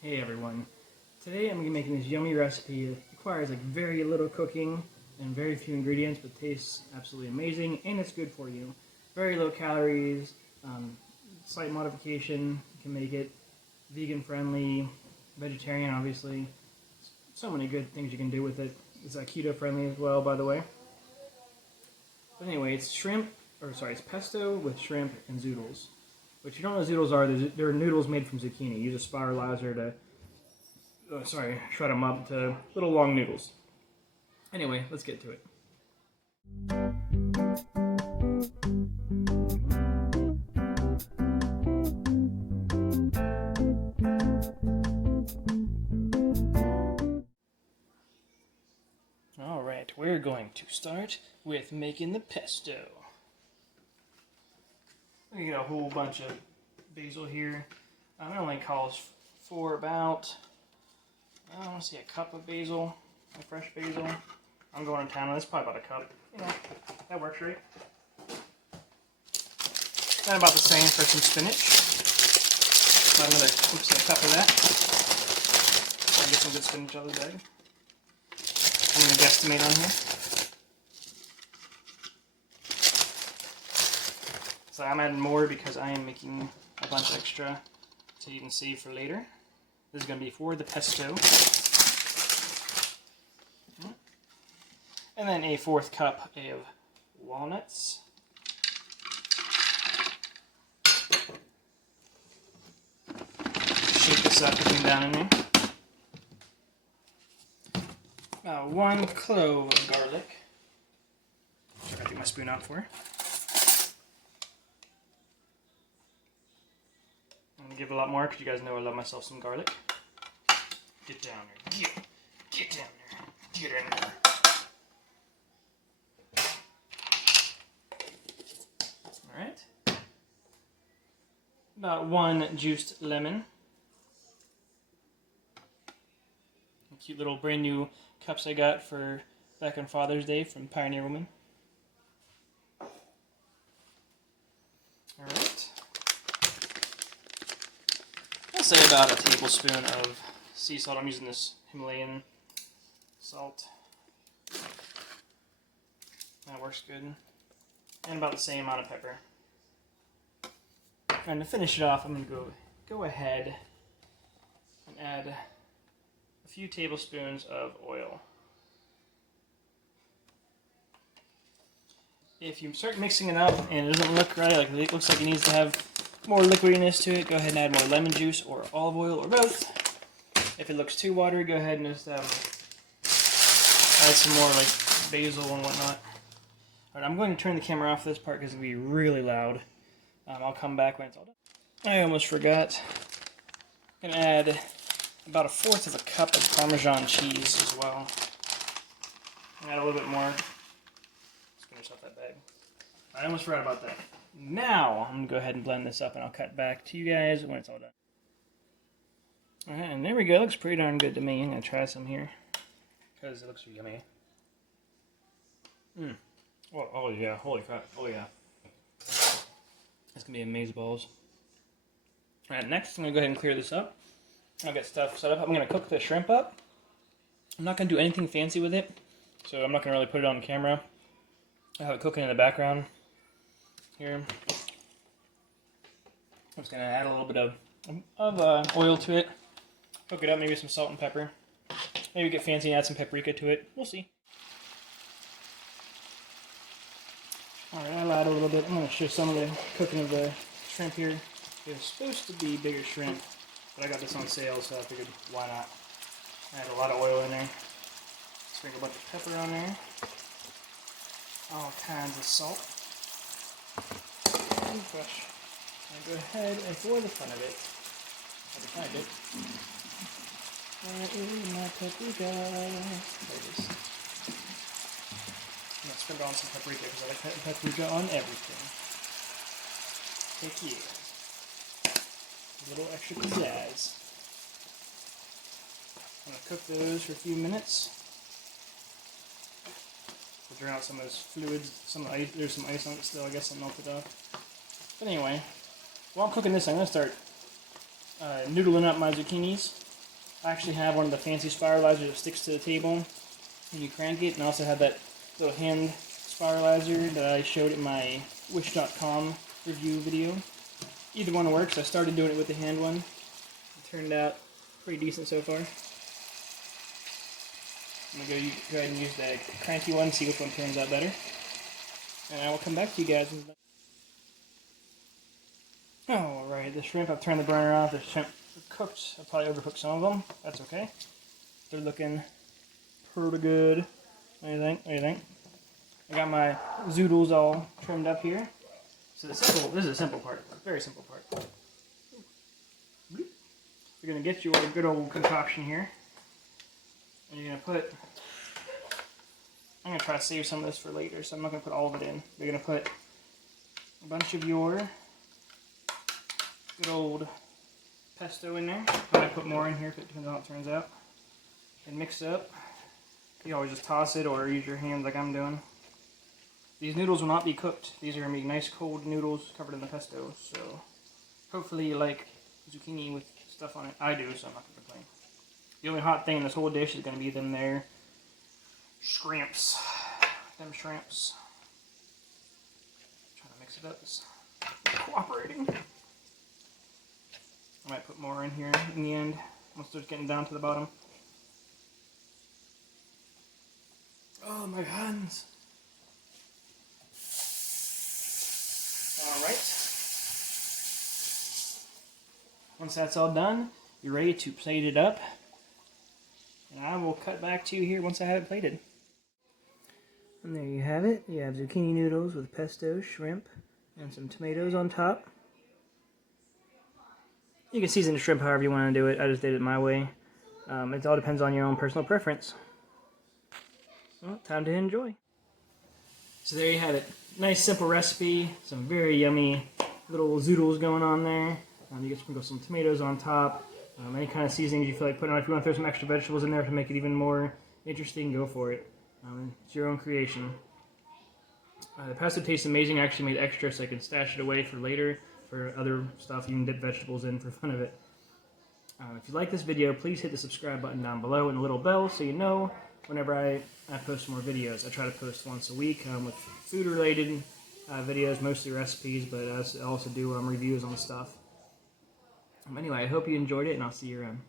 Hey everyone, today I'm going to be making this yummy recipe that requires like very little cooking and very few ingredients, but tastes absolutely amazing and it's good for you. Very low calories, slight modification can make it vegan friendly, vegetarian obviously. So many good things you can do with it. It's keto friendly as well, by the way. But anyway, it's it's pesto with shrimp and zoodles. What you don't know what zoodles are, they're noodles made from zucchini. Use a spiralizer to shred them up to little long noodles. Anyway, let's get to it. Alright, we're going to start with making the pesto. We get a whole bunch of basil here. It only calls for about, I want to say a cup of basil, fresh basil. I'm going to town, that's probably about a cup. You know, that works, right? And about the same for some spinach. So another cup of that. So I get some good spinach out of the bag. I'm going to guesstimate on here. So I'm adding more because I am making a bunch extra so you can save for later. This is going to be for the pesto. And then a 1/4 cup of walnuts. Shake this up, put them down in there. About 1 clove of garlic. I gotta take my spoon out for. I'm gonna give a lot more because you guys know I love myself some garlic. Get down there. Get down there. Get in there. Alright. About 1 juiced lemon. Cute little brand new cups I got for back on Father's Day from Pioneer Woman. Alright. I'll say about a tablespoon of sea salt. I'm using this Himalayan salt. That works good. And about the same amount of pepper. And to finish it off, I'm going to go ahead and add a few tablespoons of oil. If you start mixing it up and it doesn't look right, like it looks like it needs to have more liquidiness to it, go ahead and add more lemon juice or olive oil or both. If it looks too watery, go ahead and just add some more like basil and whatnot. Alright, I'm going to turn the camera off for this part because it's going to be really loud. I'll come back when it's all done. I almost forgot. I'm going to add about 1/4 of a cup of Parmesan cheese as well. Add a little bit more. Let's finish off that bag. I almost forgot about that. Now, I'm going to go ahead and blend this up and I'll cut back to you guys when it's all done. Alright, and there we go. Looks pretty darn good to me. I'm going to try some here because it looks yummy. Oh yeah, holy crap. Oh yeah. That's going to be amazeballs. Alright, next I'm going to go ahead and clear this up. I'll get stuff set up. I'm going to cook the shrimp up. I'm not going to do anything fancy with it, so I'm not going to really put it on camera. I have it cooking in the background here. I'm just going to add a little bit of oil to it. Cook it up, maybe some salt and pepper. Maybe get fancy and add some paprika to it. We'll see. Alright, I'll add a little bit. I'm going to show some of the cooking of the shrimp here. It's supposed to be bigger shrimp, but I got this on sale, so I figured why not. Add a lot of oil in there. Sprinkle a bunch of pepper on there. All kinds of salt. And fresh. And go ahead and for the fun of it, I can find it. Where is my paprika? There it is. I'm going to sprinkle on some paprika because I like paprika on everything. Heck yeah. A little extra pizzazz. I'm going to cook those for a few minutes. We'll drain out some of those fluids. There's some ice on it still, I guess I'll melt it off. But anyway, while I'm cooking this, I'm going to start noodling up my zucchinis. I actually have one of the fancy spiralizers that sticks to the table and you crank it, and I also have that little hand spiralizer that I showed in my wish.com review video. Either one works. I started doing it with the hand one. It turned out pretty decent so far. I'm going to go ahead and use the cranky one, see which one turns out better. And I will come back to you guys. Alright, the shrimp, I've turned the burner off. The shrimp are cooked. I'll probably overcook some of them. That's okay. They're looking pretty good. What do you think? What do you think? I got my Zoodles all trimmed up here. So this is a simple part. Very simple part. You're going to get your good old concoction here. And you're going to put... I'm going to try to save some of this for later, so I'm not going to put all of it in. You're going to put a bunch of your good old pesto in there. I might put more in here if it depends on how it turns out. And mix it up. You always just toss it or use your hands like I'm doing. These noodles will not be cooked. These are going to be nice cold noodles covered in the pesto. So hopefully you like zucchini with stuff on it. I do, so I'm not going to complain. The only hot thing in this whole dish is going to be them there shrimps. Them shrimps. Trying to mix it up. It's cooperating. I might put more in here in the end once it's getting down to the bottom. Oh, my hands. Alright. Once that's all done, you're ready to plate it up. And I will cut back to you here once I have it plated. And there you have it. You have zucchini noodles with pesto, shrimp, and some tomatoes on top. You can season the shrimp however you want to do it. I just did it my way. It all depends on your own personal preference. Well, time to enjoy. So there you have it. Nice simple recipe. Some very yummy little zoodles going on there. You can sprinkle some tomatoes on top. Any kind of seasonings you feel like putting on. If you want to throw some extra vegetables in there to make it even more interesting, go for it. It's your own creation. The pesto tastes amazing. I actually made extra so I can stash it away for later for other stuff you can dip vegetables in for fun of it. If you like this video, please hit the subscribe button down below and the little bell so you know whenever I post more videos. I try to post once a week with food related videos, mostly recipes, but I also do reviews on stuff. Anyway, I hope you enjoyed it and I'll see you around.